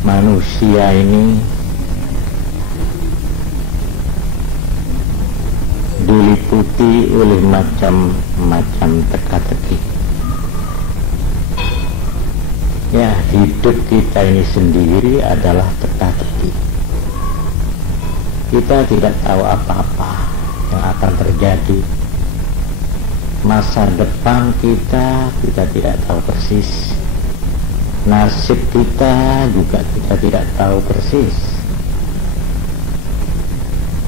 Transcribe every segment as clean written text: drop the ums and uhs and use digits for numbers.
manusia ini diliputi oleh macam-macam teka-teki. Ya, hidup kita ini sendiri adalah teka-teki. Kita tidak tahu apa-apa yang akan terjadi. Masa depan kita tidak tahu persis. Nasib kita juga kita tidak tahu persis.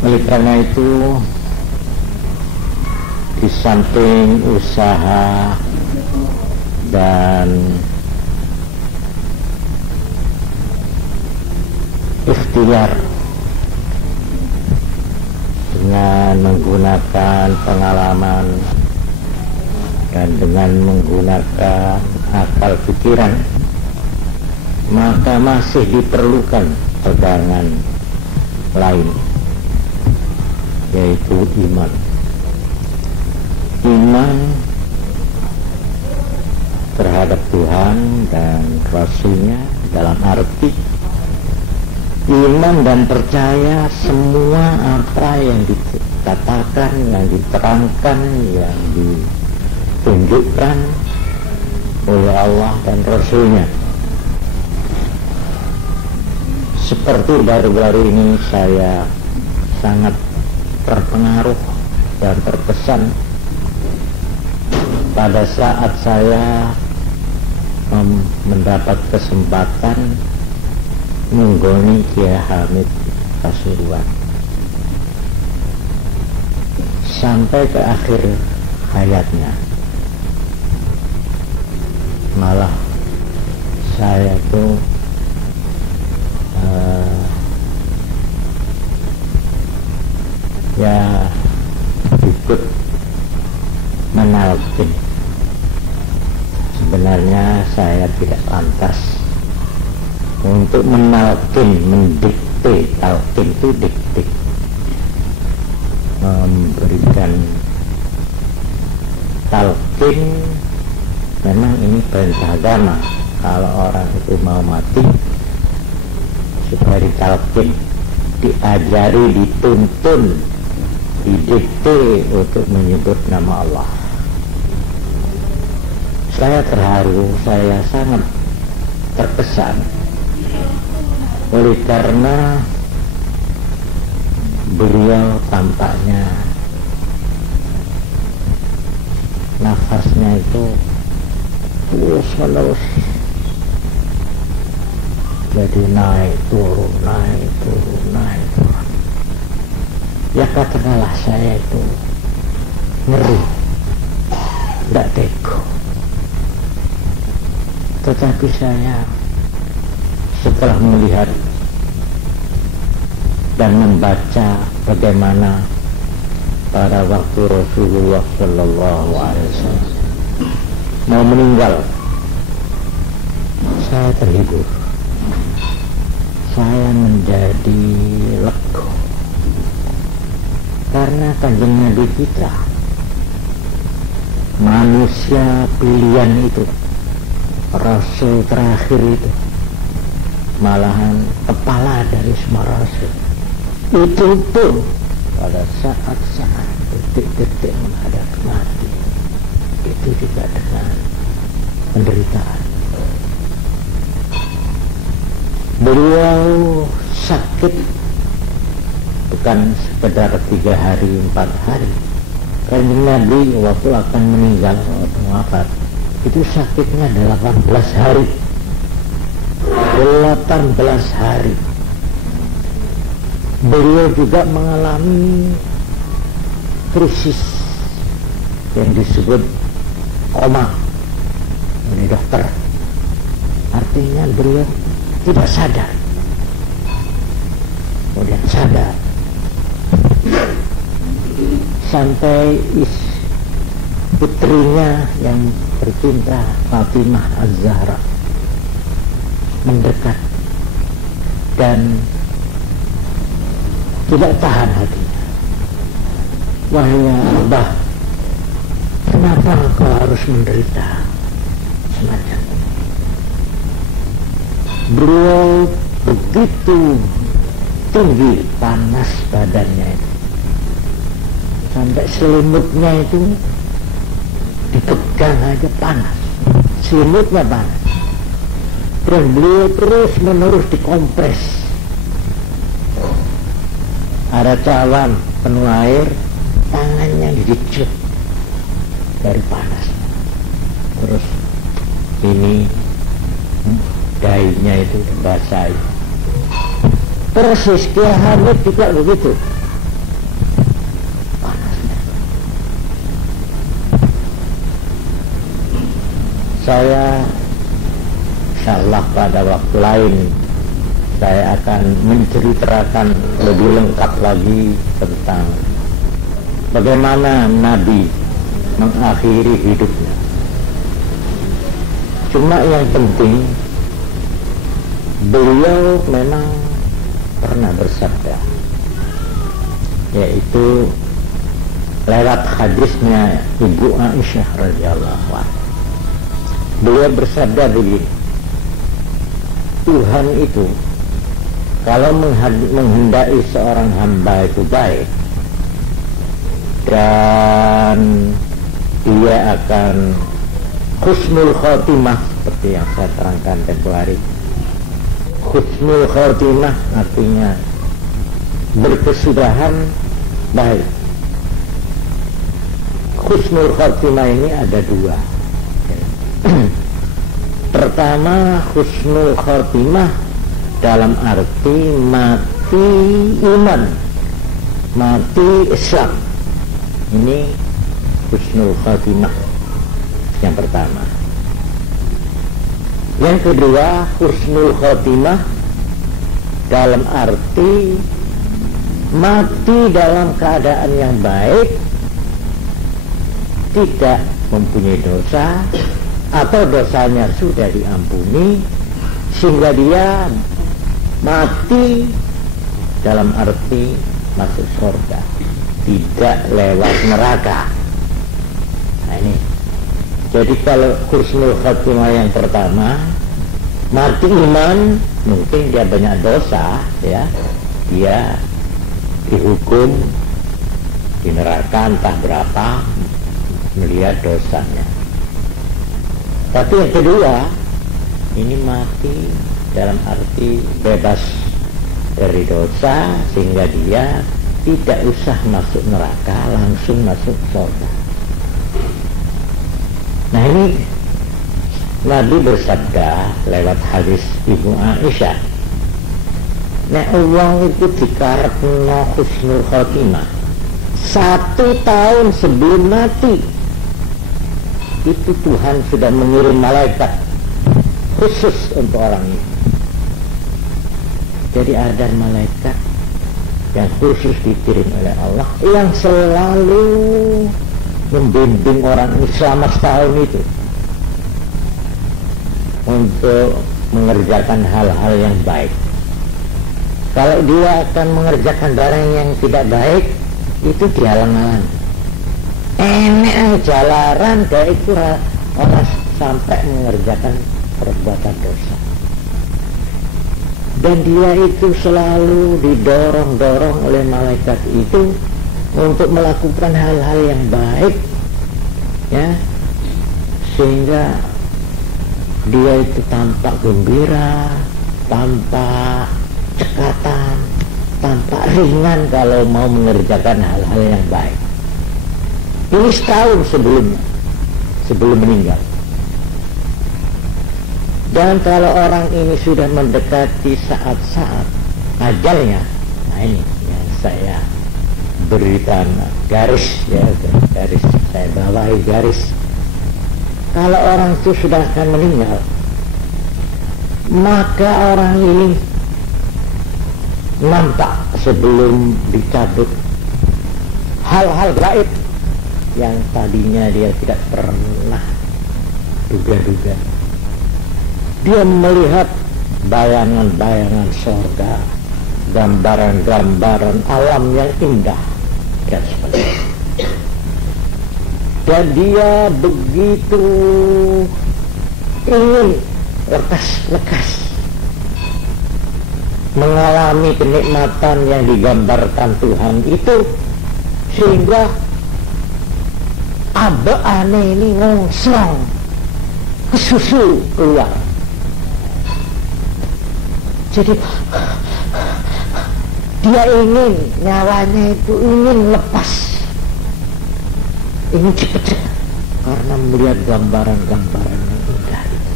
Oleh karena itu, di samping usaha dan ikhtiar dengan menggunakan pengalaman dan dengan menggunakan akal pikiran, maka masih diperlukan pegangan lain, yaitu iman. Iman terhadap Tuhan dan Rasul-Nya, dalam arti iman dan percaya semua apa yang dikatakan, yang diterangkan, yang ditunjukkan oleh Allah dan Rasul-Nya. Seperti baru-baru ini saya sangat terpengaruh dan terkesan pada saat saya mendapat kesempatan menggoni Kiai Hamid Pasuruan sampai ke akhir hayatnya. Malah saya tuh ya ikut menalkin. Sebenarnya saya tidak pantas untuk menalkin, mendikte. Talkin itu dikte, memberikan talkin. Memang ini perintah agama, kalau orang itu mau mati supaya ditalkin, diajari, dituntun, didikte untuk menyebut nama Allah. Saya terharu, saya sangat terkesan oleh karena beliau tampaknya nafasnya itu terus-menerus, jadi naik turun, naik turun, naik turun. Ya katakanlah saya itu ngeri, tidak tega. Tetapi saya setelah melihat dan membaca bagaimana pada waktu Rasulullah Shallallahu Alaihi Wasallam mau meninggal, saya terhibur, saya menjadi lega karena Kanjeng Nabi kita, manusia pilihan itu, Rasul terakhir itu, malahan kepala dari semua Rasul itu pun pada saat-saat detik-detik menghadapi mati itu juga dengan penderitaan. Beliau sakit bukan sekedar 3 hari 4 hari. Kanjeng Nabi waktu akan meninggal, waktu wafat itu sakitnya 18 hari. 18 hari. Beliau juga mengalami krisis yang disebut koma oleh dokter. Artinya beliau tidak sadar, kemudian sadar, sampai putrinya yang tercinta Fatimah Az-Zahra mendekat dan tidak tahan hatinya. Wahai Abah, kenapa kau harus menderita? beliau begitu tinggi panas badannya itu, sampai selimutnya itu dipegang aja panas, selimutnya panas. Dan beliau terus menerus dikompres. Ada cawan penuh air, tangannya dicup dari panas. Terus ini dahinya itu dibasahi. Persis Kiai Hamid juga begitu. Panasnya. Saya insyaallah pada waktu lain saya akan menceritakan lebih lengkap lagi tentang bagaimana Nabi mengakhiri hidupnya. Cuma yang penting beliau memang pernah bersabda, yaitu lewat hadisnya Ibu Aisyah radhiyallahu anha. Beliau bersabda begini, Tuhan itu kalau menghendaki seorang hamba itu baik, dan dia akan husnul khotimah, seperti yang saya terangkan tempoh hari. Husnul khotimah artinya berkesudahan baik. Husnul khotimah ini ada dua. Pertama, husnul khotimah dalam arti mati iman, mati Islam. Ini husnul khotimah yang pertama. Yang kedua, husnul khotimah dalam arti mati dalam keadaan yang baik, tidak mempunyai dosa atau dosanya sudah diampuni, sehingga dia mati dalam arti masuk surga, tidak lewat neraka. Nah ini, jadi kalau husnul khatimah yang pertama, mati iman, mungkin dia banyak dosa, ya, dia dihukum di neraka entah berapa melihat dosanya. Tapi yang kedua, ini mati dalam arti bebas dari dosa, sehingga dia tidak usah masuk neraka, langsung masuk surga. Nah ini Nabi bersabda lewat hadis Ibu Aisyah, nek wong itu dikarepno husnul khotimah 1 tahun sebelum mati, itu Tuhan sudah mengirim malaikat khusus untuk orang ini. Jadi ada malaikat yang khusus dikirim oleh Allah, yang selalu membimbing orang ini selama setahun itu untuk mengerjakan hal-hal yang baik. Kalau dia akan mengerjakan barang yang tidak baik, itu dihalang-halang. Enak jalaran kayak itu orang sampai mengerjakan perbuatan dosa. Dan dia itu selalu didorong-dorong oleh malaikat itu untuk melakukan hal-hal yang baik, ya, sehingga dia itu tampak gembira, tampak cekatan, tampak ringan kalau mau mengerjakan hal-hal yang baik. Ini setahun sebelum meninggal. Dan kalau orang ini sudah mendekati saat-saat ajalnya, nah ini yang saya berikan garis, ya, garis saya bawahi garis. Kalau orang itu sudah akan meninggal, maka orang ini nampak sebelum dicabut hal-hal gaib yang tadinya dia tidak pernah duga-duga. Dia melihat bayangan-bayangan surga, gambaran-gambaran alam yang indah, dan sebagainya. Dan dia begitu ingin lekas-lekas mengalami kenikmatan yang digambarkan Tuhan itu, sehingga abe aneh ini ngongsong kesusu keluar. Jadi dia ingin, nyawanya itu ingin lepas, ingin cepat-cepat karena melihat gambaran-gambaran yang indah itu.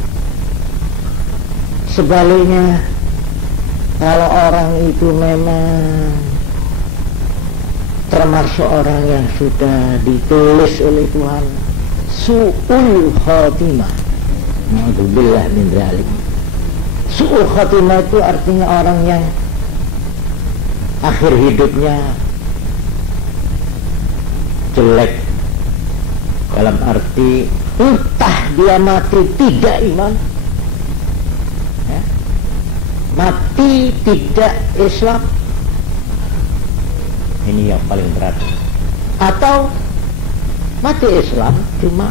Sebaliknya, kalau orang itu memang termasuk orang yang sudah ditulis oleh Tuhan su'ul khatimah, na'udzubillah min dzalik. Su'ul khatimah itu artinya orang yang akhir hidupnya jelek, dalam arti entah dia mati tidak iman, ya, mati tidak Islam, ini yang paling berat, atau mati Islam cuma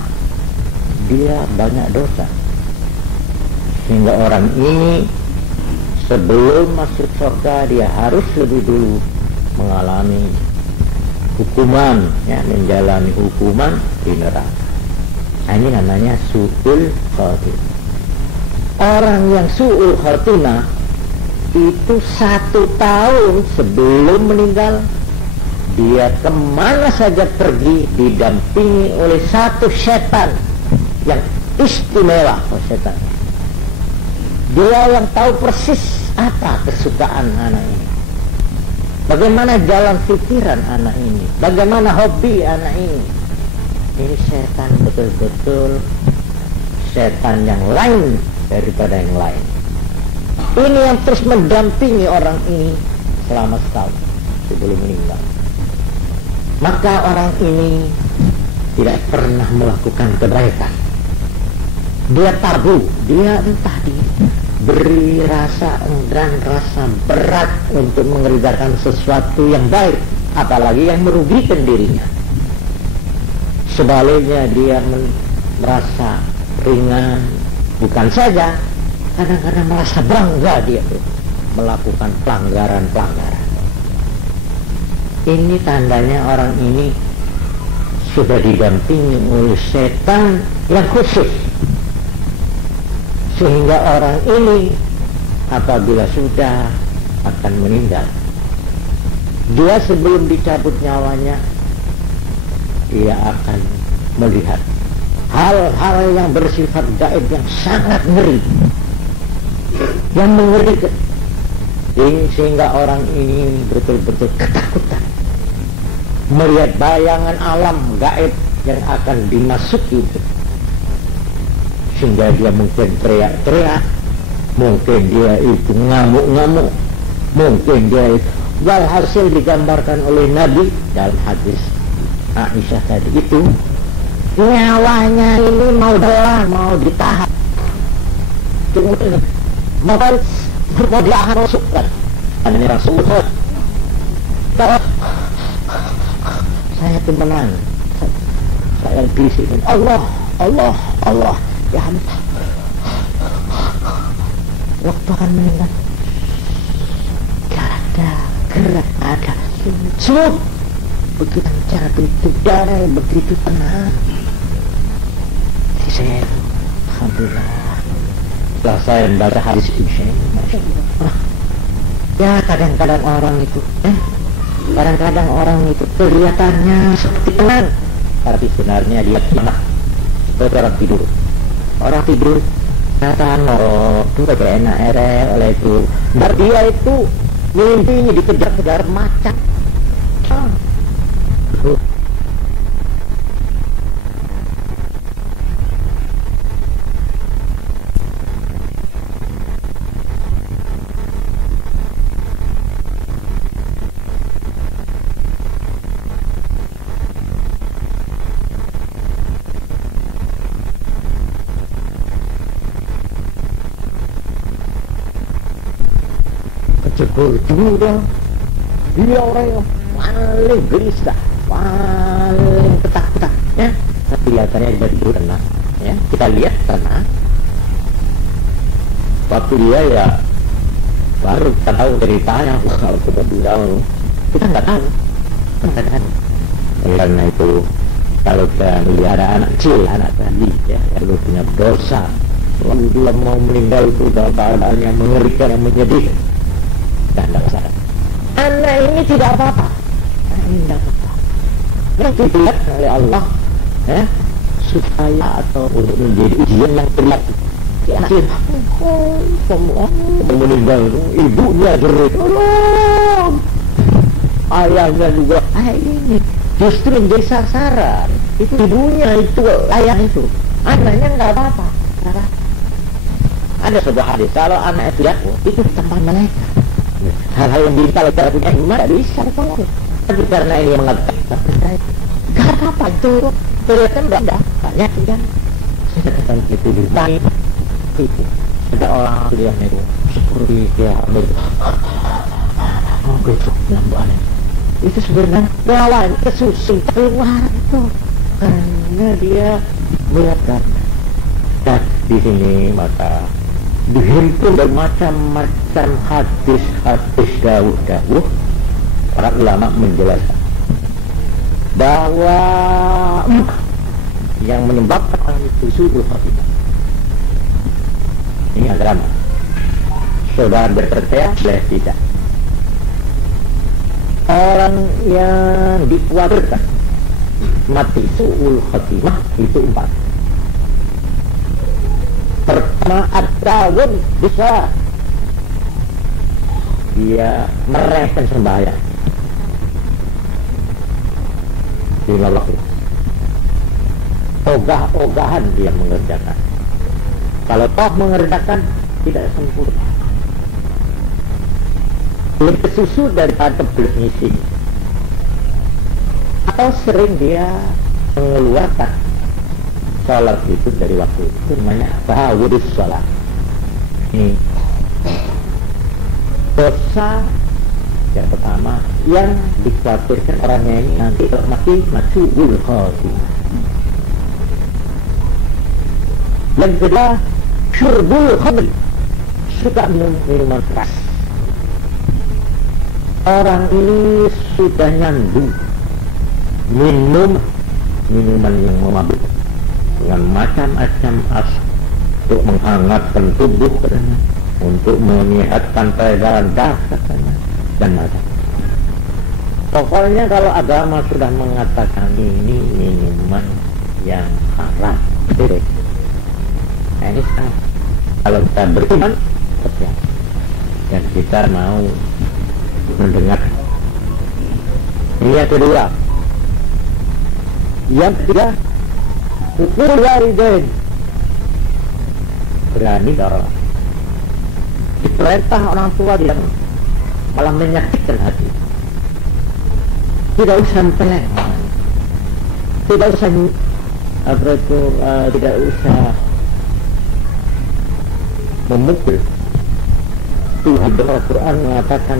dia banyak dosa, sehingga orang ini sebelum masuk surga dia harus lebih dulu mengalami hukuman, ya, menjalani hukuman di neraka. Nah, ini namanya su'ul khatimah. Orang yang su'ul khatimah itu 1 tahun sebelum meninggal, dia kemana saja pergi didampingi oleh satu setan yang istimewa. Setan dia yang tahu persis apa kesukaan anak ini, bagaimana jalan pikiran anak ini, bagaimana hobi anak ini. Ini setan betul-betul setan yang lain daripada yang lain. Ini yang terus mendampingi orang ini selama setahun sebelum meninggal. Maka orang ini tidak pernah melakukan kebaikan. Dia tabu, dia entah diberi rasa enggan, rasa berat untuk mengerjakan sesuatu yang baik, apalagi yang merugikan dirinya. Sebaliknya dia merasa ringan, bukan saja, kadang-kadang merasa bangga dia tuh melakukan pelanggaran-pelanggaran. Ini tandanya orang ini sudah didampingi oleh setan yang khusus, sehingga orang ini apabila sudah akan meninggal, dia sebelum dicabut nyawanya, dia akan melihat hal-hal yang bersifat gaib yang sangat ngeri, yang mengerikan, sehingga orang ini betul-betul ketakutan melihat bayangan alam gaib yang akan dimasuki itu. Sehingga dia mungkin teriak-teriak, mungkin dia itu ngamuk-ngamuk, mungkin dia itu, walhasil digambarkan oleh Nabi dalam hadis Aisyah tadi itu, nyawanya ini mau ditahan, mau ditahan masukkan. Ini Rasulullah, saya itu menang, saya bisikin Allah, Allah, Allah. Ya, waktu akan meninggal, gerak ada semut, begitu cara begitu darah, begitu tenang. Saya alhamdulillah, setelah saya membaca hadis ini, ya kadang-kadang orang itu kadang-kadang orang itu kelihatannya seperti tenang, tapi sebenarnya dia lemah seperti orang tidur. Orang tidur kata itu kayak enak oleh itu, dan dia itu mimpinya dikejar-kejar macan. Jebul-jebul dia orang yang paling gelisah, paling ketakutan, ya. Tapi kelihatannya dia tidur tenang, ya. Kita lihat tenang. Waktu dia ya baru kita tahu ceritanya. Kalau kita bilang kita nggak tahu. Karena itu kalau kita melihara anak kecil, anak tadi ya, kalau punya dosa, lalu dia mau meninggal itu dalam keadaan yang mengerikan, yang menyedihkan, dan tidak sadar. Anak ini tidak apa-apa. Anak ini tidak apa-apa. Yang dilihat oleh Allah, ya, supaya atau untuk menjadi ujian yang berat. Ya, semua meninggal, ibunya jerit, tolong. Ayahnya juga, ini justru menjadi sasaran. Itu ibunya, itu ayah itu, anaknya nggak apa-apa. Ada sebuah hadis, kalau anak itu jatuh, itu tanpa malaikat. Hal-hal yang kalau tidak punya iman tidak bisa ditolong. Tapi karena ini mengatakan tak percaya, nggak apa-apa itu. Ternyata nggak ada banyak kan. Sedangkan itu ditanya, itu ada orang yang itu seperti dia ambil, gitu, lambannya. Itu sebenarnya lawan kesusun keluar itu karena dia melihat. Dan di sini maka dihimpun bermacam-macam hadis-hadis dawuh para ulama menjelaskan bahwa yang menyebabkan itu su'ul khatimah ini agama. Saudara berpercaya boleh tidak? Orang yang dikhawatirkan mati su'ul khatimah itu 4. Pertama, at-tawun, bisa dia meremehkan sembahyang 5 waktu. Ogah-ogahan dia mengerjakan. Kalau toh mengerjakan tidak sempurna, lebih kesusu daripada belut ngisi. Atau sering dia mengeluarkan sholat itu dari waktu itu, namanya tahawudus sholat. Ini dosa yang pertama yang dikhawatirkan orangnya ini nanti mati su'ul khatimah. Yang kedua, syurbul khamr, suka minum minuman keras. Orang ini sudah nyandu minum minuman yang memabuk dengan macam-macam untuk menghangatkan tubuh katanya, untuk menyehatkan peredaran darah katanya, dan macam. Pokoknya kalau agama sudah mengatakan ini minuman yang haram, tidak. Nah, ini sekarang kalau kita beriman dan kita mau mendengar. Ini yang kedua. Yang ketiga, ukur walidain, berani orang diperintah orang tua yang malah menyakitkan hati. Tidak usah peleng, tidak usah tidak usah memukul. Tuhan dalam Al-Quran mengatakan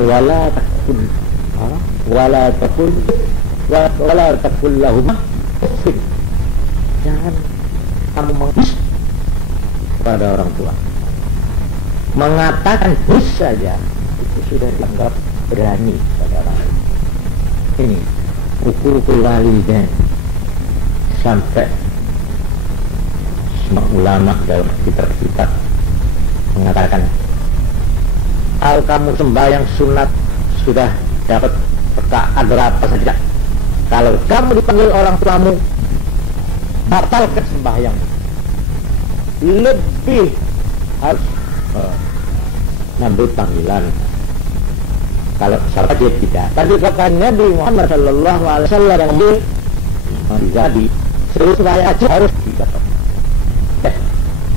wala taqul lahuma uffin, jangan kamu menghus kepada orang tua. Mengatakan hus saja itu sudah dianggap berani pada orang lain. Ini ukur walidain, sampai semua ulama dalam kitab-kitab mengatakan kalau kamu sembahyang sunat sudah dapat rakaat berapa saja, kalau kamu dipanggil orang tuamu batalkan sembahyang, lebih harus ngambil panggilan. Kalau salat dia tidak. Tapi kata Nabi Muhammad sallallahu alaihi wasallam yang menjadi sesuai aja harus dibatalkan.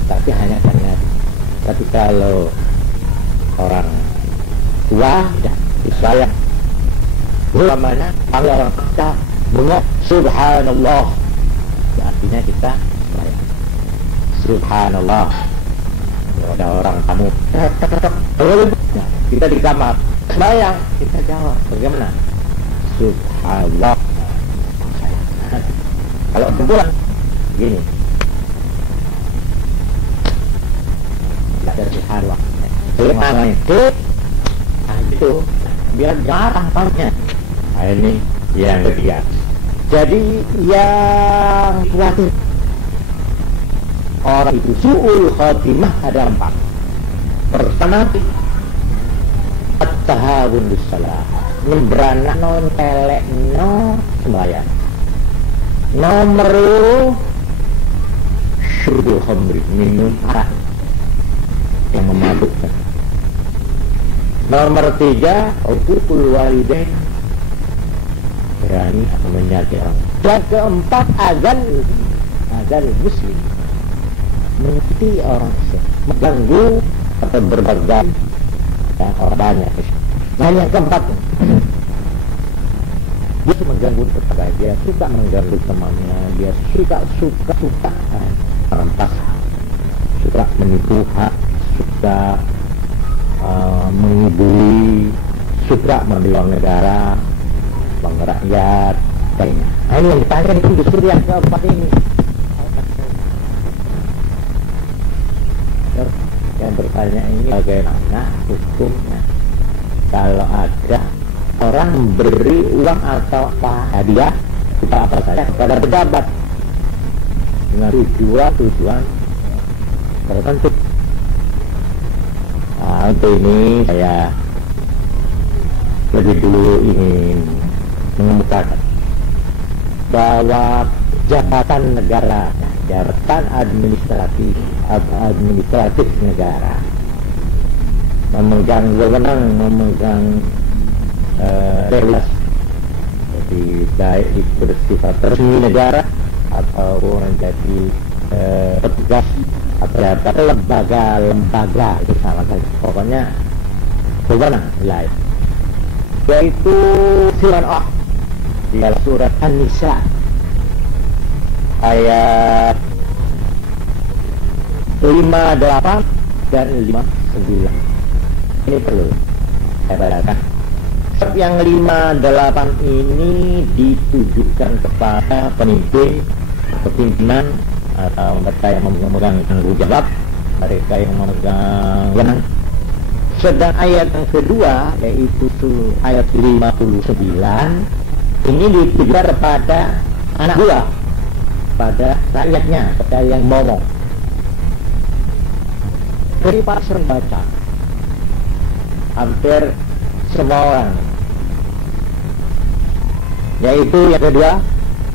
Tapi hanya karena. Tapi kalau orang tua tidak disayang, ulamanya panggil orang kita bengok subhanallah, artinya kita sayang subhanallah. Ada orang tamu kita di kamar sayang, kita jawab bagaimana subhanallah. Kalau kebetulan gini belajar subhanallah, namanya itu biar jarang tampaknya. Nah, ini yang ketiga. Jadi yang khawatir orang itu su'ul khatimah ada 4. Pertama, at-tahawun bis-shalah, ngebrana non telek no sembahyang. Nomor 2, syurbul khamri, minum arak yang memabukkan. Nomor 3, uququl walidain, berani menyakiti orang. Dan keempat, azal muslim, menyakiti orang Islam, mengganggu atau berbagai orang banyak. Nah, yang keempat, dia mengganggu tetangga, dia suka mengganggu temannya, dia suka merampas, suka menipu hak, suka mengibuli, suka mengambil uang negara, uang rakyat, lainnya. Nah, ini yang ditanya itu justru yang keempat ini. Yang bertanya ini bagaimana hukumnya kalau ada orang beri uang atau hadiah apa saja kepada pejabat dengan tujuan tertentu. Nah, untuk ini saya lebih dulu ingin mengemukakan bahwa jabatan negara, jabatan administratif negara, memegang wewenang, memegang regulasi, jadi baik itu bersifat resmi negara atau menjadi petugas atau lembaga itu sama saja, pokoknya wewenang wilayah, yaitu firman Allah di dalam surat An-Nisa ayat 58 dan 59. Ini perlu saya bacakan. Surat yang 58 ini ditujukan kepada pimpinan atau mereka yang memegang tanggung jawab, mereka yang memegang wewenang. Sedang ayat yang kedua, yaitu ayat 59, ini ditujukan kepada anak buah, pada rakyatnya, pada yang ngomong. Jadi Pak sering baca, hampir semua orang, yaitu yang kedua,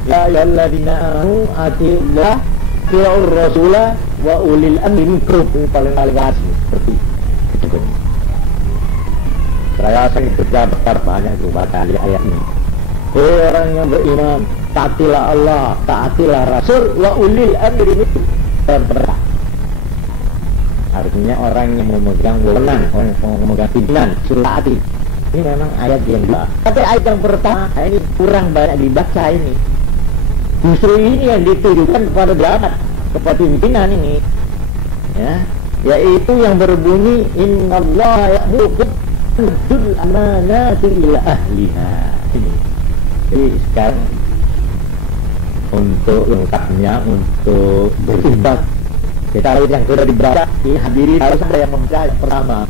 ya ayyuhalladzina amanu atiiullah wa rasulah wa ulil amri minkum, paling asli seperti itu. Saya sering besar banyak itu baca ayat ini. Orang yang beriman, taatilah Allah, taatilah Rasul, wa ulil amri minkum, dan perintah. Artinya orang yang memegang wewenang, orang yang memegang pimpinan, suruh taati. Ini memang ayat yang kedua. Tapi ayat yang pertama ini kurang banyak dibaca ini. Justru ini yang ditujukan kepada jabat, kepada pimpinan ini, ya, yaitu yang berbunyi innallaha ya'murukum an tu'adul amanati ila ahliha. Ini. Jadi sekarang untuk lengkapnya, untuk berimbang, kita lihat yang sudah dibaca, hadirin harus ada yang membaca yang pertama.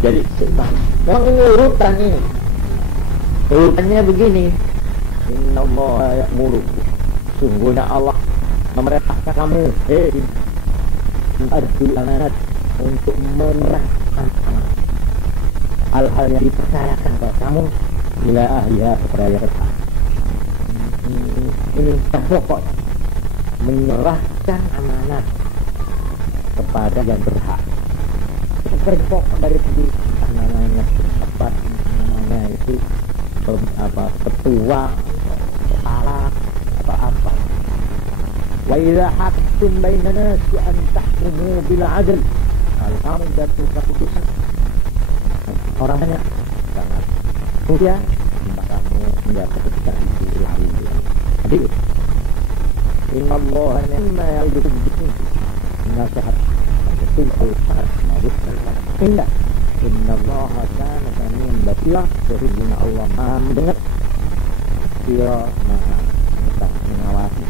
Jadi memang ini urutannya begini. Innallaha ya'murukum, sungguhnya Allah memerintahkan kamu adul amanat, untuk menyerahkan hal-hal yang dipercayakan kepada kamu ila ahliha, kepada yang berhak. Ini pokok, menyerahkan amanat kepada yang berhak. Itu pokok dari namanya apa, namanya itu ketua, kepala apa. Wa idza hakamtum bainan nasi an tahkumu bil adl, kalau kamu jatuh keputusan orang banyak sangat mulia, maka kamu mendapat keputusan itu lalu. Jadi innallaha ni'ma ya'idukum bihi nasihat betul al-faras ma'ruf inna innallaha kana samian basira, sesungguhnya Allah Maha mendengar, Dia Maha mengawasi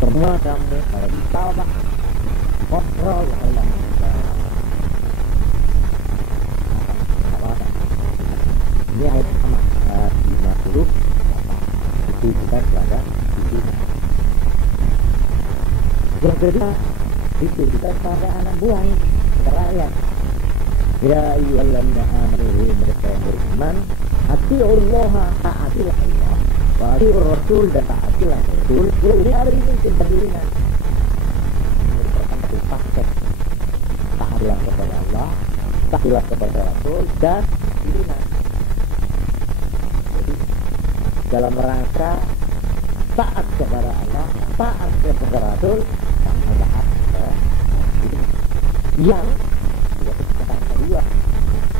semua kamu pada ditawabah kontrol Allah kedua itu kita pada anak buah rakyat. Ya ayyuhalladzina amanu mereka yang beriman, atiullah taatilah Allah, wa atiur rasul dan taatilah rasul. Ini ada ini pentingnya. Merupakan satu paket. Taatlah kepada Allah, taatlah kepada Rasul dan dirinya. Jadi dalam rangka taat kepada Allah, taat kepada Rasul, dan taat kepada diri. Yang juga kesempatan kedua.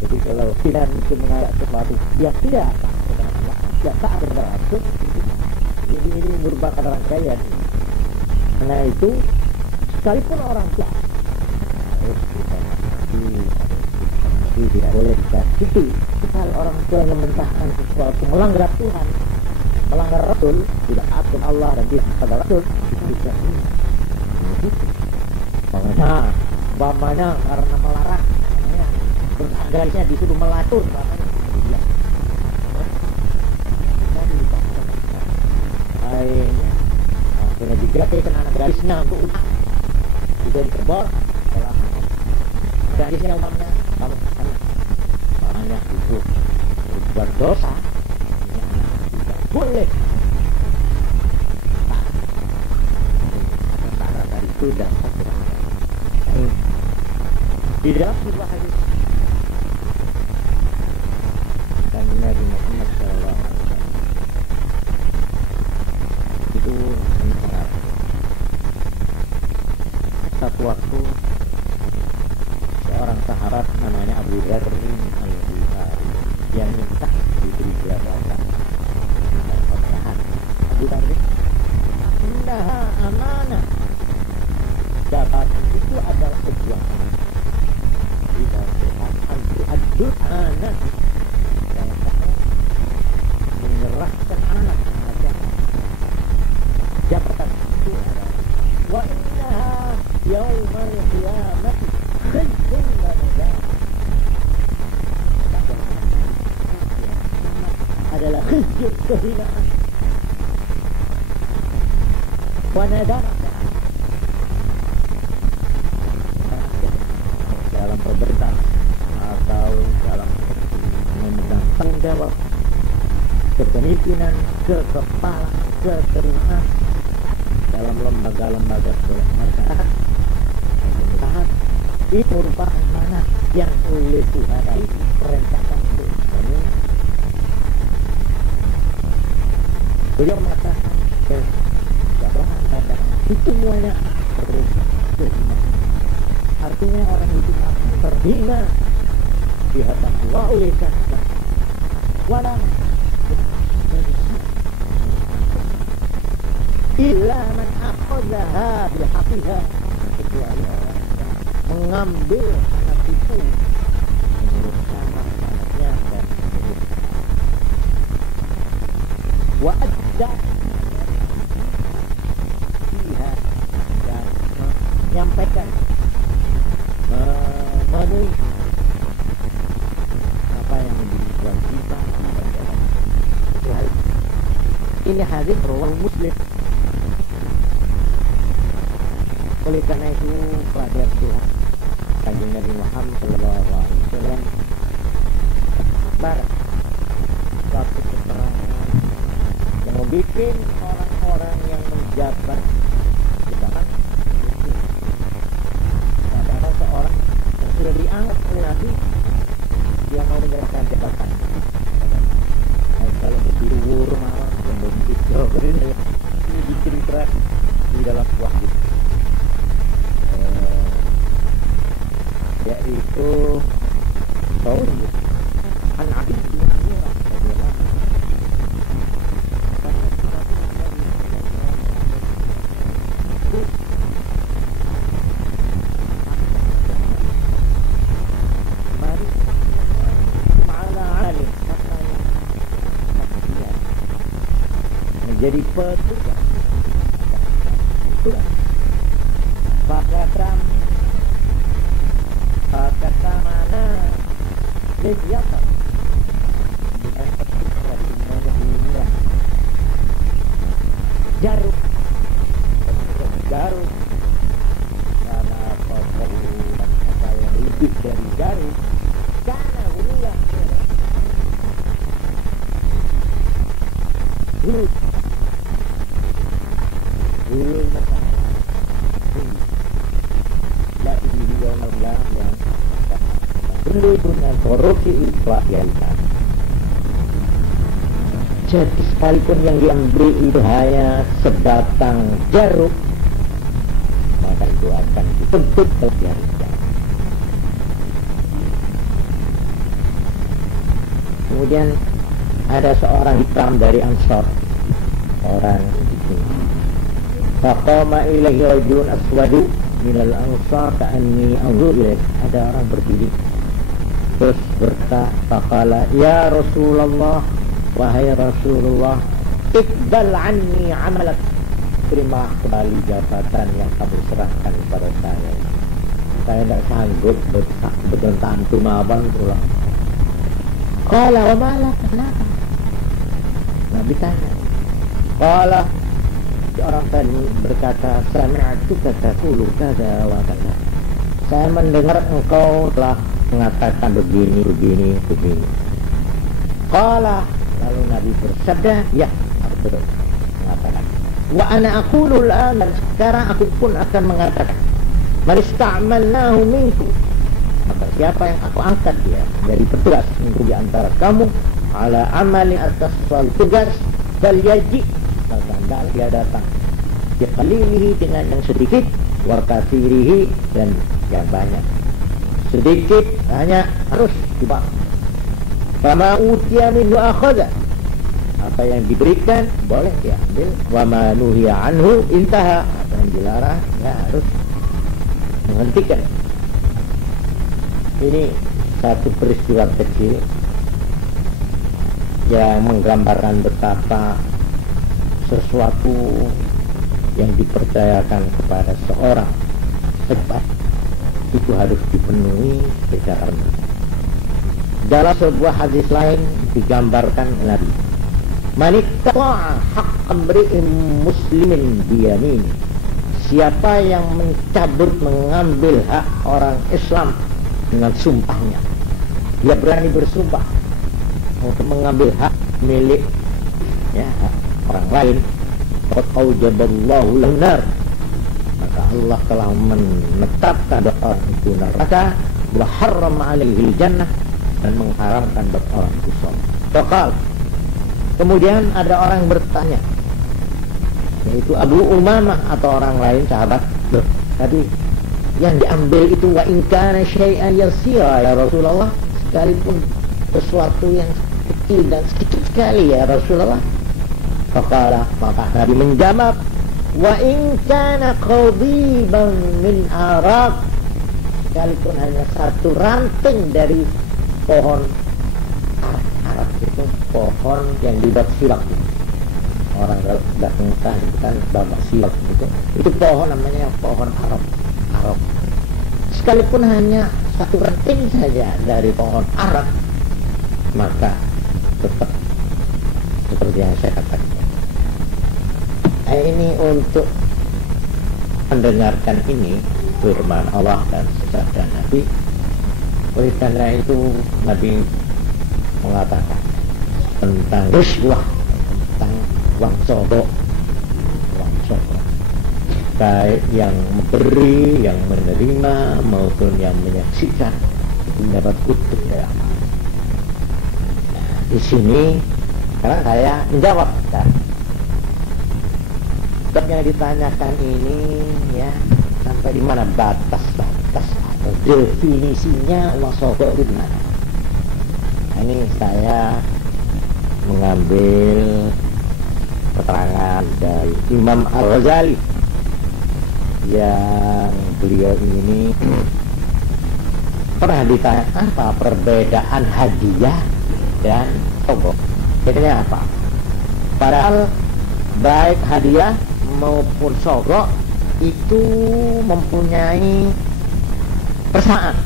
Jadi kalau kita itu mengajak sesuatu yang tidak taat kepada Allah, tidak taat kepada Rasul, ini merupakan rangkaian. Karena itu sekalipun orang tua harus tidak boleh dikasih. Kalau orang tua memerintahkan sesuatu melanggar Tuhan, melanggar Rasul, tidak taat kepada Allah dan tidak kepada Rasul, itu bisa bapaknya karena melarang, terus garisnya disuruh melatur, bapaknya dia. Akhirnya digratiskan anak garisnya untuk utang, sudah dikebor, setelah garisnya umpamanya kamu makanya itu berbuat dosa, tidak boleh. Antara dari itu dan di dalam sebuah hadis dan Nabi Muhammad SAW itu mengatakan satu waktu seorang sahabat namanya Abu Dzar Al-Ghifari yang minta diberi jabatan dan pemerintahan. Abu Dzar innaha amanah, jabatan itu adalah sebuah tidak Tuhan antu anak dan menyerahkan anak saja. Jabatan itu adalah wa innaha yaumal qiyamati khayrun lana, adalah khizyun, kehinaan, wa nadamah dalam pemerintahan atau dalam memegang tanggung jawab kepemimpinan, kekepalaan, keterima dalam lembaga-lembaga kemasyarakatan dan pemerintahan. Itu merupakan mana yang oleh Tuhan perintahkan untuk kamu. Beliau mengatakan kejabahan pada itu semuanya perlu terima. Artinya orang itu akan terhina di hadapan Allah oleh karena walau illa man akhadha bihaqiha, kecuali orang yang mengambil anak itu menurut anaknya dan menurut wa adda fiha, dan menyampaikan memenuhi apa yang menjadi kewajiban itu hadis. Ini hadis riwayat Muslim. Oleh karena itu pada Tuhan Kanjeng Nabi Muhammad SAW kabar suatu keterangan yang membuat orang-orang yang menjabat misalkan ada seorang yang sudah diangkat oleh Nabi, dia mau menjalankan jabatan. Kalau bertidur malam yang begitu ini diceritakan di dalam buah itu. Yaitu tahun anak itu menjadi petugas kata mana siapa jarum lebih dari garis, karena hululah hulu hulu dengan korupsi ikhlas. Jadi sekalipun yang diambil itu hanya sebatang jeruk, maka itu akan dituntut oleh jari. Kemudian ada seorang hitam dari Ansor, orang itu. Faqama ilaihi rajulun aswadu minal ansar ka'anni anzur ilaih. Ada orang berdiri terus berkata, faqala ya Rasulullah, wahai Rasulullah, iqbal anni amalak, terima kembali jabatan yang kamu serahkan kepada saya. Saya tidak sanggup bergantung abang pulang. Qala wa malak, kenapa? Nabi tanya. Qala, orang tadi berkata, sami'atuka taqulu kada wa kada. Saya mendengar engkau telah mengatakan begini. Qala, lalu Nabi bersabda, ya, aku betul mengatakan. Wa ana aqulu al-an, dan sekarang aku pun akan mengatakan, man ista'malnahu minkum, maka siapa yang aku angkat dia dari petugas untuk di antara kamu, ala amali atas suatu tugas, bal yaji, maka hendaklah dia datang, biqalilihi dengan yang sedikit, wa katsirihi dan yang banyak. Sedikit hanya harus dibawa. Fama utiya minhu akhadha, apa yang diberikan boleh diambil. Wa ma nuhiya anhu intaha, apa yang dilarang ya harus menghentikan. Ini satu peristiwa kecil yang menggambarkan betapa sesuatu yang dipercayakan kepada seorang sebab itu harus dipenuhi secara benar. Dalam sebuah hadis lain digambarkan Nabi, man iqta'a haqqan mri'in muslimin biyamin, siapa yang mencabut, mengambil hak orang Islam dengan sumpahnya, dia berani bersumpah untuk mengambil hak milik ya, hak orang lain, qad aujaballahu lahu nar, maka Allah telah menetapkan orang itu neraka, wa harrama alaihi jannah, dan mengharamkan bagi orang itu surga. Faqal, kemudian ada orang bertanya, yaitu Abu Umamah atau orang lain sahabat, loh, tadi yang diambil itu wa in kana syai'an yasira ya Rasulullah, sekalipun sesuatu yang kecil dan sedikit sekali ya Rasulullah. Faqala, maka Nabi menjawab, wa in kana qadiban min araq, sekalipun hanya satu ranting dari pohon Arab itu pohon yang dibuat silak. Orang kalau sudah mengetahui itu kan babak silak itu pohon namanya pohon Arab. Sekalipun hanya satu ranting saja dari pohon Arab, maka tetap seperti yang saya katakan. Ini untuk mendengarkan ini firman Allah dan sabda Nabi. Oleh karena itu Nabi mengatakan tentang riswah, tentang uang sodok, baik yang memberi, yang menerima maupun yang menyaksikan itu mendapat kutuk ya. Nah, di sini sekarang saya menjawab kan. Yang ditanyakan ini ya, sampai di mana batas-batas atau definisinya uang sodok itu di mana? Nah, ini saya mengambil keterangan dari Imam Al-Ghazali yang beliau ini pernah ditanya apa perbedaan hadiah dan sodok. Bedanya apa? Padahal baik hadiah maupun sodok itu mempunyai persamaan.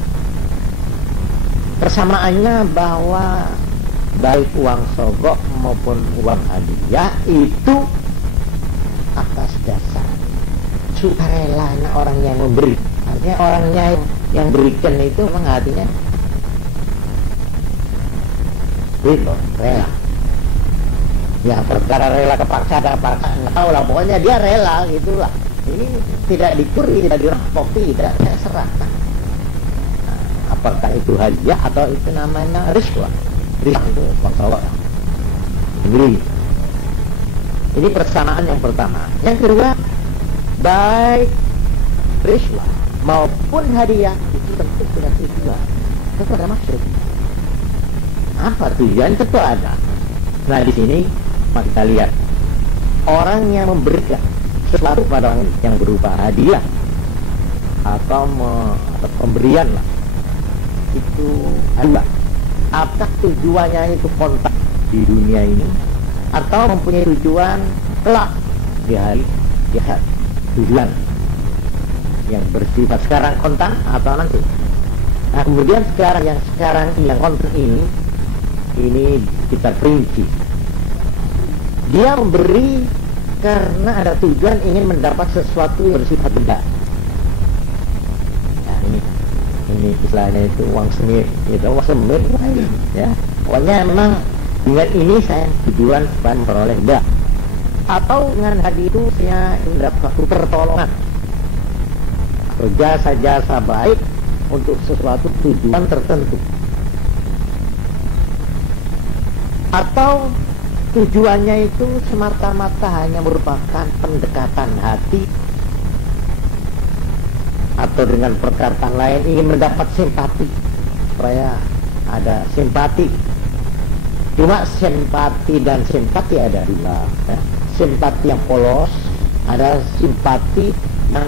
Persamaannya bahwa baik uang sodok maupun uang hadiah itu atas dasar sukarelanya orang yang memberi. Artinya orangnya yang Yang berikan itu memang hatinya itu rela. Ya perkara rela kepaksa nggak tahu lah, pokoknya dia rela gitulah. Ini tidak dicuri, tidak dirampoki, tidak saya serahkan. Nah, apakah itu hadiah atau itu namanya riswah? Riswah itu masalah sendiri. Ini persamaan yang pertama. Yang kedua, baik riswah maupun hadiah itu tentu sudah tujuan, tentu ada maksud. Apa tujuan? Tentu ada. Nah di sini kita lihat orang yang memberikan sesuatu pada orang yang berupa hadiah atau pemberian lah, itu ada. Apakah tujuannya itu kontak di dunia ini atau mempunyai tujuan kelak di hari jihad, tujuan yang bersifat sekarang kontak atau nanti. Nah kemudian sekarang yang kontak ini kita perinci. Dia memberi karena ada tujuan ingin mendapat sesuatu yang bersifat benda. Nah ini istilahnya itu uang semir, ya. Pokoknya memang dengan ini saya tujuan supaya memperoleh benda. Atau dengan hadiah itu saya mendapat suatu pertolongan atau jasa-jasa baik untuk sesuatu tujuan tertentu. Atau tujuannya itu semata-mata hanya merupakan pendekatan hati, atau dengan perkataan lain ingin mendapat simpati, supaya ada simpati. Cuma simpati dan simpati ada dua, ya. Simpati yang polos, ada simpati yang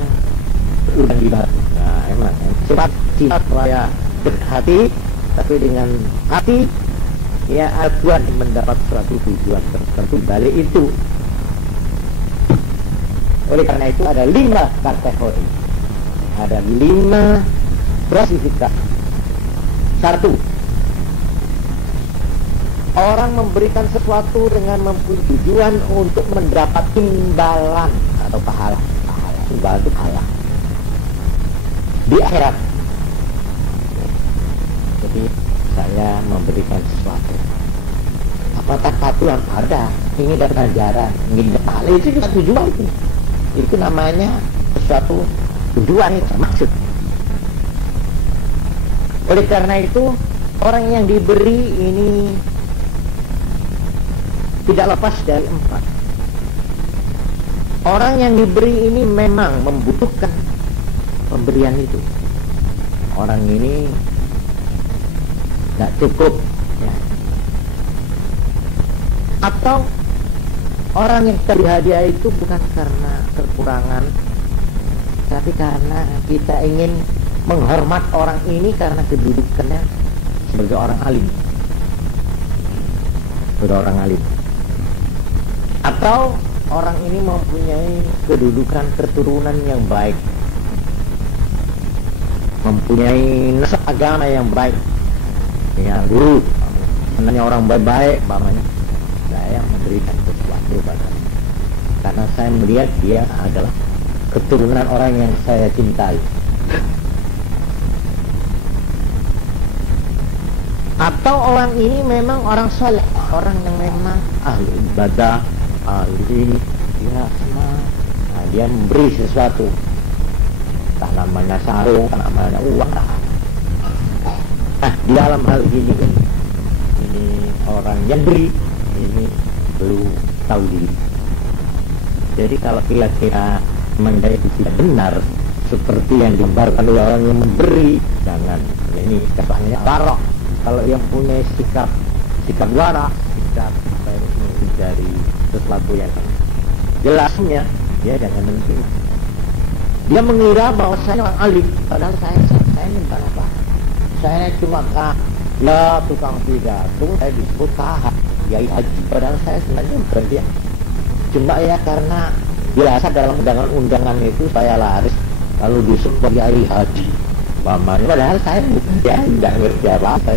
udah dibatu. Nah emang simpati supaya berhati, tapi dengan hati ya tujuan mendapat suatu tujuan tertentu balik itu. Oleh karena itu ada 5 kategori, ada 5 klasifikasi. 1, orang memberikan sesuatu dengan mempunyai tujuan untuk mendapat imbalan atau pahala. Imbalan itu pahala di akhirat. Jadi saya memberikan sesuatu, apakah patuhan ada, ingin dapat ganjaran, ingin dapat pahala, itu juga tujuan itu namanya sesuatu tujuan, itu maksud. Oleh karena itu orang yang diberi ini tidak lepas dari 4. Orang yang diberi ini memang membutuhkan pemberian itu. Orang ini tidak cukup, ya. Atau orang yang diberi hadiah itu bukan karena kekurangan, tapi karena kita ingin menghormat orang ini karena kedudukannya sebagai orang alim, atau orang ini mempunyai kedudukan keturunan yang baik, mempunyai nasab agama yang baik, ya guru, namanya orang baik-baik, mamanya saya memberikan sesuatu padanya karena saya melihat dia adalah keturunan orang yang saya cintai. Atau orang ini memang orang soleh, orang yang memang ahli ibadah, ahli ini, dia nah, dia memberi sesuatu, tak namanya sarung, tak namanya uang. Nah, di dalam hal ini orang yang beri ini belum tahu diri. Jadi kalau kira-kira menjadi tidak benar seperti yang digambarkan oleh orang yang memberi, jangan. Ini kesannya barok. Kalau yang punya sikap warah, sikap dari sesuatu yang jelasnya, dia jangan menerima. Dia mengira bahwa saya orang alim, padahal saya ini bukan apa. Saya cuma ya tukang pidato, saya disebut kahat, kiai haji, padahal saya sebenarnya bukan dia. Cuma ya karena biasa dalam undangan itu saya laris, lalu disebut kiai haji, padahal saya bukan dia, tidak ngerti apa-apa.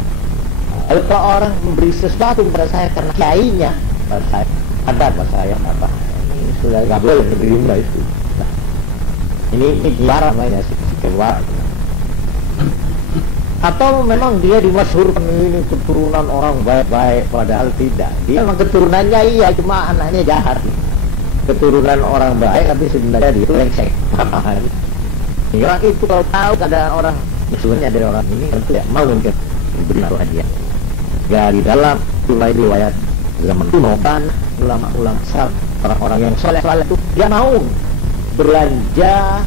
Lalu kalau orang memberi sesuatu kepada saya karena kiainya, saya ada apa saya apa? Ini sudah nggak boleh menerima itu. Nah, ini barang namanya si keluar. Atau memang dia dimasyhurkan ini keturunan orang baik-baik, padahal tidak. Dia memang keturunannya iya, cuma anaknya jahat. Keturunan orang baik tapi sebenarnya dia brengsek. Orang itu kalau tahu ada orang musuhnya dari orang ini tentu tidak mau mungkin beri hadiah. Dari dalam mulai riwayat zaman kuno kan ulama-ulama salaf, orang-orang yang soleh itu dia mau belanja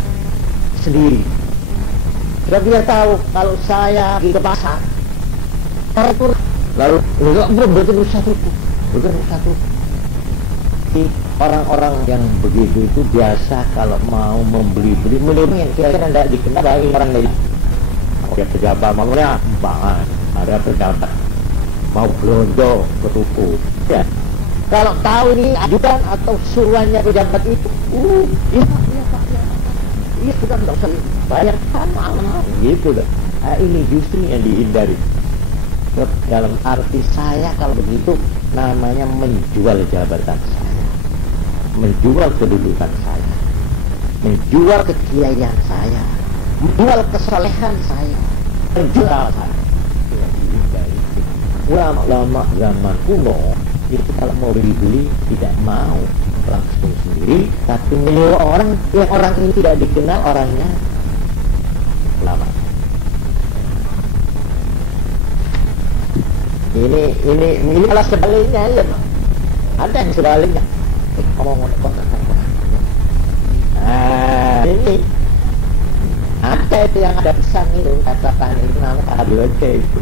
sendiri. Dan dia tahu kalau saya pergi ke pasar, lalu belum satu. Orang-orang yang begitu itu biasa kalau mau membeli-beli menurunkan kira-kira tidak dikenal dari orang lain. Oke, pejabat maunya banget, ada pejabat mau belanja ke toko. Ya. Kalau tahu ini ajudan atau suruhannya pejabat itu, iya Pak. Iya sudah tidak usah bayar sama gitu loh. Nah, ini justru yang dihindari. Dalam arti saya kalau begitu namanya menjual jabatan saya, menjual kedudukan saya, menjual kekiaian saya, menjual kesolehan saya, menjual saya. Ulama-ulama zaman kuno itu kalau mau beli tidak mau langsung sendiri, tapi menyewa orang yang orang ini tidak dikenal orangnya ulama. Ini malah sebaliknya ya, ada yang sebaliknya. Ngomong ini ada itu yang ada pesan itu katakan itu namanya KBOC itu.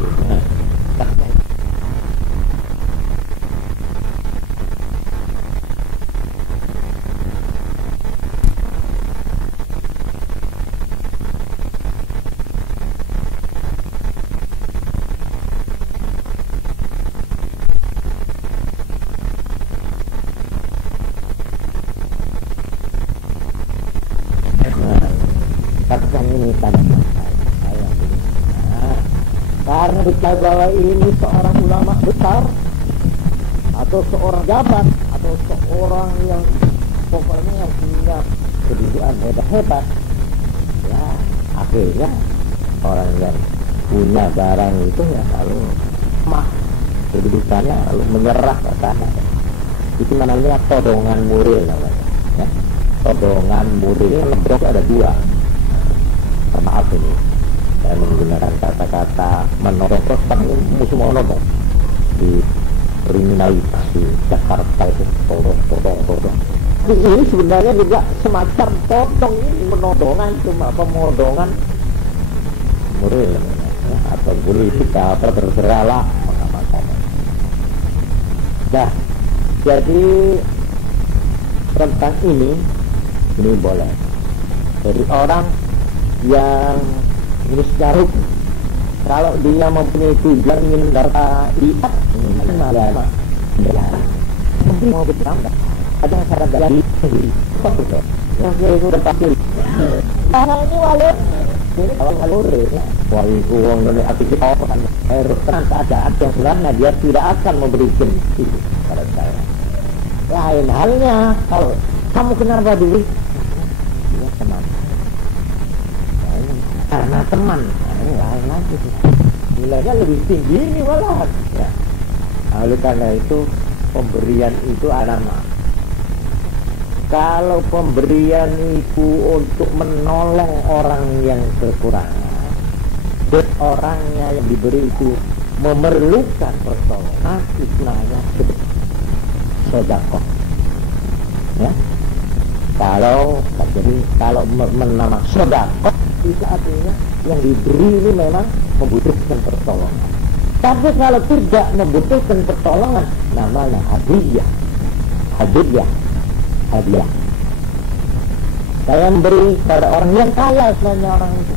Karena diketahui bahwa ini seorang ulama besar atau seorang jabat atau seorang yang pokoknya yang punya kedudukan hebat, ya akhirnya orang yang punya barang itu ya lalu lemah kedudukannya, lalu menyerah ke sana. Itu namanya todongan muril namanya. Ya. Todongan muril itu ada dua. Maaf ini saya menggunakan kata-kata menodong, musuh menodong di kriminalitas di Jakarta itu todong. Ini sebenarnya juga semacam todong, ini menodongan, cuma pemodongan muril ya, atau politika atau terserahlah macam-macam. Nah, jadi tentang ini boleh. Jadi orang yang ini secara hukum, kalau dia mempunyai tujuan ingin mendapat ikat, malah mungkin mau bertambah ada syarat dari kok itu yang itu udah pasti karena ini walur ini kalau walur ya itu uang dari aktivitas kan terus keadaan yang sebenarnya dia tidak akan memberikan itu pada saya. Lain halnya kalau kamu kenapa dulu ya teman karena teman, ini lain lagi nilainya lebih tinggi ini malah ya. Oleh karena itu pemberian itu nama. Kalau pemberian itu untuk menolong orang yang kekurangan dan orangnya yang diberi itu memerlukan pertolongan, itu namanya sedekah ya. Kalau menama sedekah itu artinya yang diberi ini memang membutuhkan pertolongan. Tapi kalau tidak membutuhkan pertolongan, namanya hadiah. Saya memberi pada orang yang kaya sebenarnya orang itu.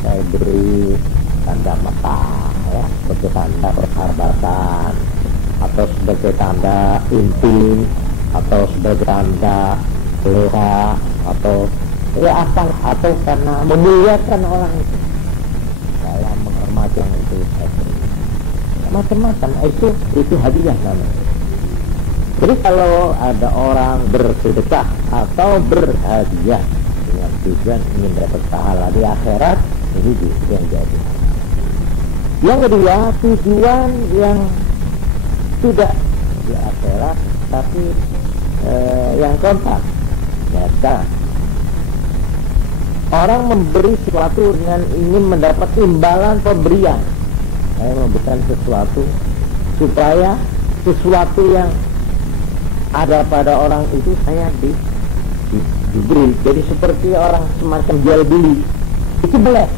Saya beri tanda mata, ya, sebagai tanda persahabatan, atau sebagai tanda intim, atau sebagai tanda leha, atau ya apa, atau karena memuliakan orang itu. Saya menghormati yang itu. Macam-macam itu hadiah namanya. Jadi kalau ada orang bersedekah atau berhadiah dengan tujuan ingin dapat pahala di akhirat, Ini yang jadi. Yang kedua, tujuan yang tidak di akhirat tapi yang kontak. Biasa orang memberi sesuatu dengan ingin mendapat imbalan pemberian. Saya memberikan sesuatu supaya sesuatu yang ada pada orang itu saya diberi. Jadi seperti orang semacam jual beli. Itu boleh.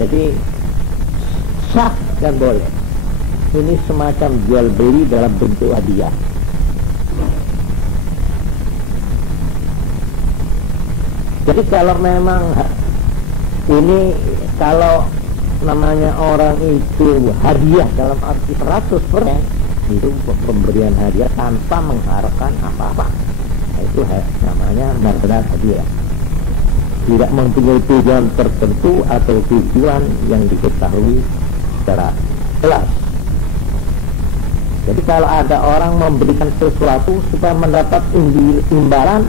Jadi sah dan boleh. Ini semacam jual beli dalam bentuk hadiah. Jadi kalau memang ini, kalau namanya orang itu hadiah dalam arti 100%, itu pemberian hadiah tanpa mengharapkan apa-apa, itu namanya benar-benar hadiah, tidak mempunyai tujuan tertentu atau tujuan yang diketahui secara jelas. Jadi kalau ada orang memberikan sesuatu supaya mendapat imbalan,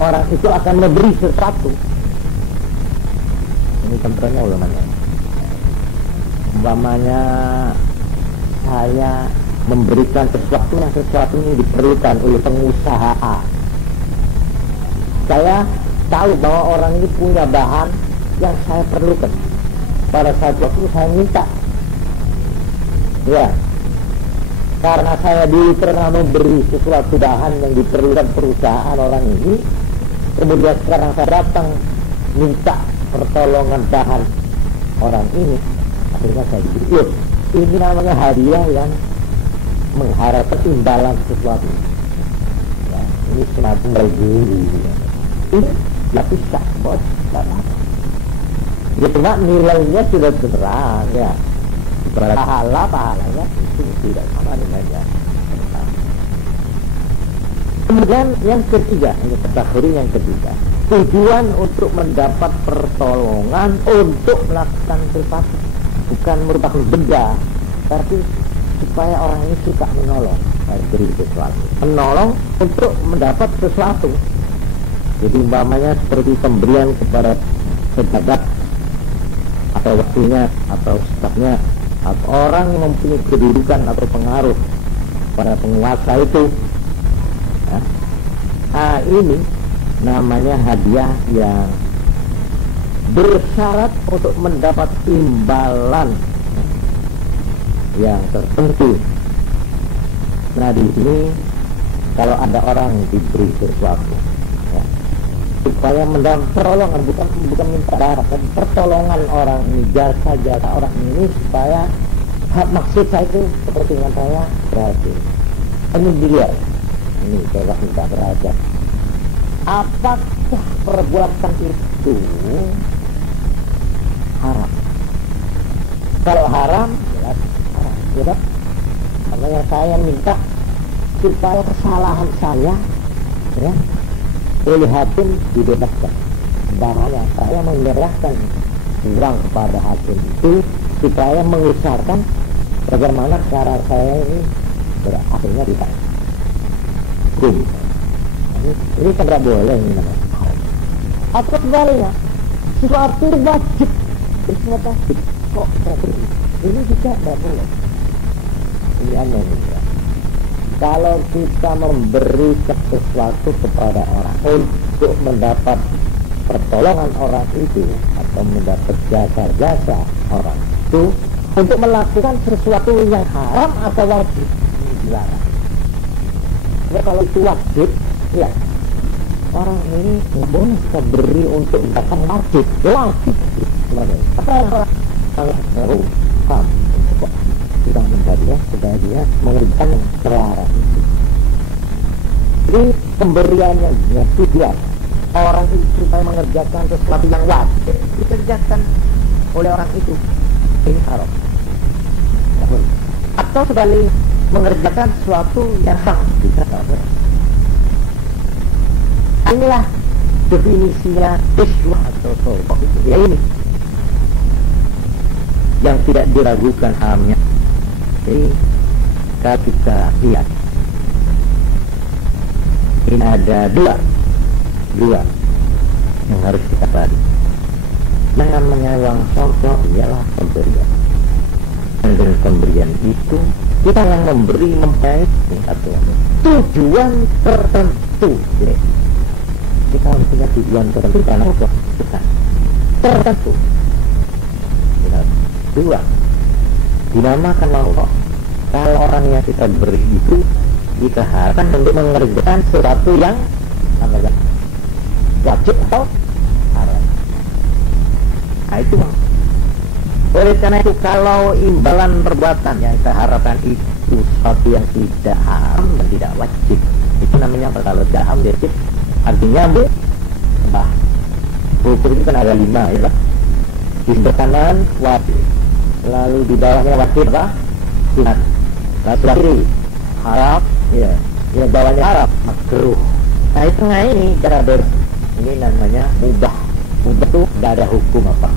orang itu akan memberi sesuatu. Ini contohnya umpamanya saya memberikan sesuatu yang diperlukan oleh pengusaha A. Saya tahu bahwa orang ini punya bahan yang saya perlukan. Pada saat itu saya minta, ya, karena saya dulu pernah memberi sesuatu bahan yang diperlukan perusahaan orang ini, kemudian sekarang saya datang minta pertolongan bahan orang ini, akhirnya saya diberi. Ini namanya hadiah yang mengharapkan imbalan sesuatu. Ya, ini semacam berguru. Ini tidak bisa, bos. Ya, cuma nilainya sudah terang, ya. Pahalanya itu tidak sama dengannya. Kemudian yang ketiga, kategori yang ketiga, tujuan untuk mendapat pertolongan untuk melakukan sesuatu, bukan merupakan benda, tapi supaya orang ini suka menolong, beri sesuatu, menolong untuk mendapat sesuatu. Jadi umpamanya seperti pemberian kepada pejabat atau waktunya atau stafnya atau orang yang mempunyai kedudukan atau pengaruh pada penguasa itu, ya. Ini namanya hadiah yang bersyarat untuk mendapat imbalan yang tertentu. Nah, di sini kalau ada orang diberi sesuatu, ya, supaya mendapat pertolongan, bukan minta darah, tapi pertolongan orang ini, jasa orang ini, supaya maksud saya itu seperti yang saya berhasil. Ini dilihat, ini saya minta berhasil. Apakah perbuatan itu haram? Kalau haram, jelas haram, ya. Karena yang saya minta supaya kesalahan saya, ya, oleh hakim dibebaskan. Umpamanya saya menyerahkan uang kepada hakim itu supaya mengusahakan bagaimana cara saya ini berakhirnya di sana. Ini tidak boleh ini namanya. Atau sebaliknya, sesuatu wajib, bersifat wajib, kok tidak boleh? Ini juga tidak boleh. Ini aneh ya. Kalau kita memberi sesuatu kepada orang untuk mendapat pertolongan orang itu atau mendapat jasa-jasa orang itu untuk melakukan sesuatu yang haram atau wajib, ini dilarang. Ya, kalau itu wajib, ya, orang ini boleh kita beri untuk mendapatkan wajib. Apa yang orang sangat paham kita mencari ya, supaya dia mengerjakan yang terlarang. Jadi pemberiannya ya, tujuan orang itu supaya mengerjakan sesuatu yang wajib dikerjakan oleh orang itu, ini haram. Atau sebaliknya mengerjakan sesuatu yang haram, kita tidak boleh. Inilah definisinya iswa atau tolong. Ya, ini yang tidak diragukan haramnya. Jadi kita lihat, ini ada dua yang harus kita balik. Yang namanya uang sodok ialah pemberian. Dan dengan pemberian itu kita yang memberi mempunyai tujuan tertentu. Jadi, kita harus punya tujuan tertentu karena apa? Bukan tertentu. Dua, dinamakan Allah. Kalau orang yang kita beri itu kita harapkan untuk mengerjakan sesuatu yang wajib atau haram. Nah itu. Oleh karena itu kalau imbalan perbuatan yang kita harapkan itu sesuatu yang tidak haram dan tidak wajib, itu namanya apa? Kalau tidak haram wajib, artinya mubah. Hukum itu kan ada 5 ya. Di sebelah kanan wajib, lalu di bawahnya wajib apa? Sunat. Lalu sebelah kiri haram, ya bawahnya haram, makruh. Nah itu ini cara ini namanya mubah. Mubah itu tidak ada hukum apa.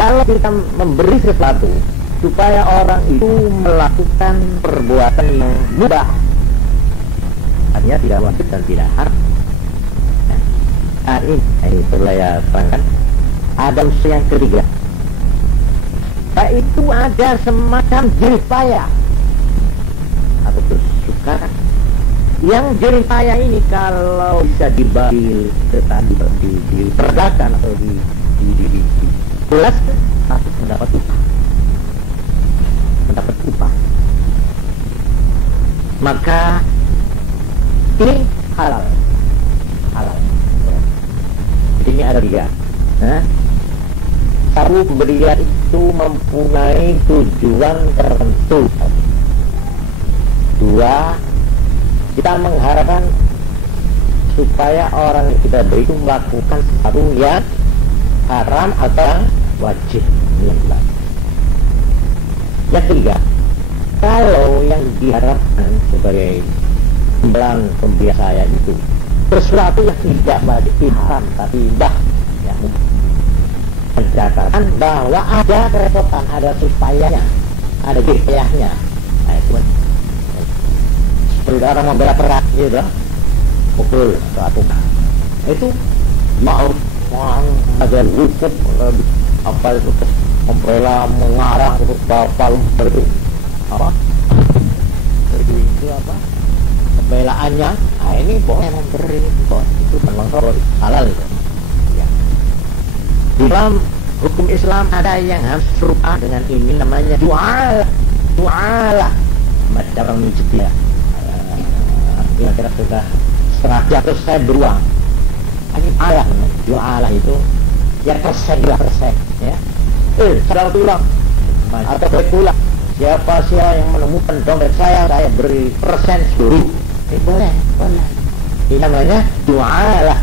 Kalau kita memberi sesuatu supaya orang itu melakukan perbuatan yang mubah, artinya tidak wajib dan tidak haram. Nah ini perlu saya terangkan. Ada unsur yang ketiga, yaitu ada semacam jerih payah atau bersukaran. Yang jerih payah ini kalau bisa dibagi diperagakan atau dijelaskan, harus mendapat upah. Maka ini halal. Ini ada 3. Satu, pemberian itu mempunyai tujuan tertentu. 2, kita mengharapkan supaya orang yang kita beri itu melakukan sesuatu yang haram atau yang wajib. Yang 3, kalau yang diharapkan sebagai imbalan pemberian saya itu sesuatu yang tidak wajib haram tapi dah yang mencatatkan bahwa ada kerepotan, ada supayanya, ada payahnya. Nah itu seperti orang membela perang gitu, pukul atau apa itu mau agar hukum apa itu membela mengarah untuk bapak itu apa itu apa pembelaannya. Nah ini boleh memberi kok, itu memang halal itu. Dalam hukum Islam ada yang harus serupa dengan ini, namanya du'alah. Macam orang mijit ya. Kira-kira sudah setengah jam terus saya beruang. Ini alah, du'alah itu ya perseg ya. Sedang tulang atau berpulang. Siapa yang menemukan dompet saya beri persen 10. Boleh. Ini namanya du'alah.